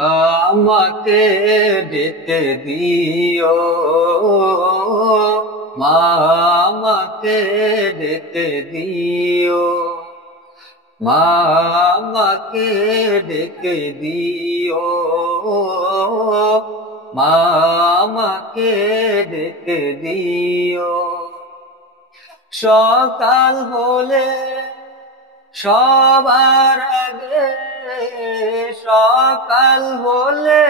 আমাকে ডেকে দিও মা, আমাকে ডেকে দিও মা, আমাকে ডেকে দিও মা, আমাকে ডেকে দিও। সকাল হলে সবার আগে, সকাল হলে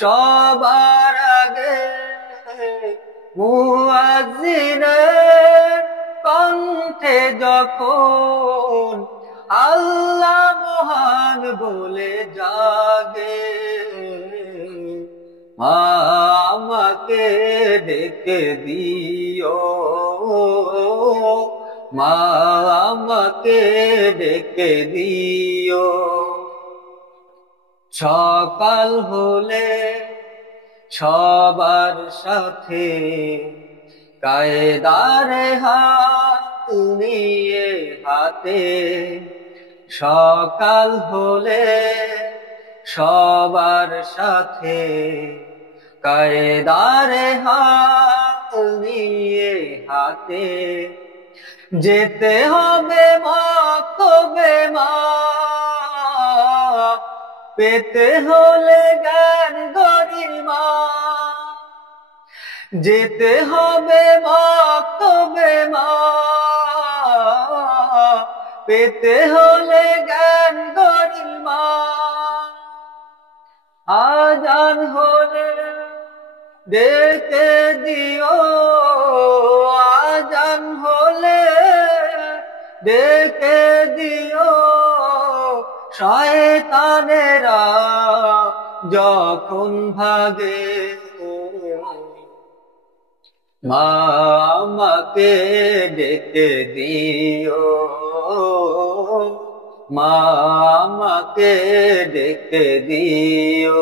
সবার আগে মুয়াজ্জিনের কণ্ঠে যখন আল্লাহ মহান বলে জাগে, মা আমাকে ডেকে দিও মা, আমাকে ডেকে দিও। সকাল হলে সবার সাথে কায়দারে হাত নিয়ে হাতে, সকাল হলে সবার সাথে কায়দারে হাত নিয়ে হাতে, যেতে হবে মাকতবে মা, পেতে হলে জ্ঞান গরিমা, যেতে হবে মাকতবে মা, পেতে হলে জ্ঞান গরিমা। আজান হলে ডেকে দিও, আজান হলে ডেকে দিও, শয়তানেরা যখন ভাগে, মা আমাকে ডেকে দিও মা, আমাকে ডেকে দিও।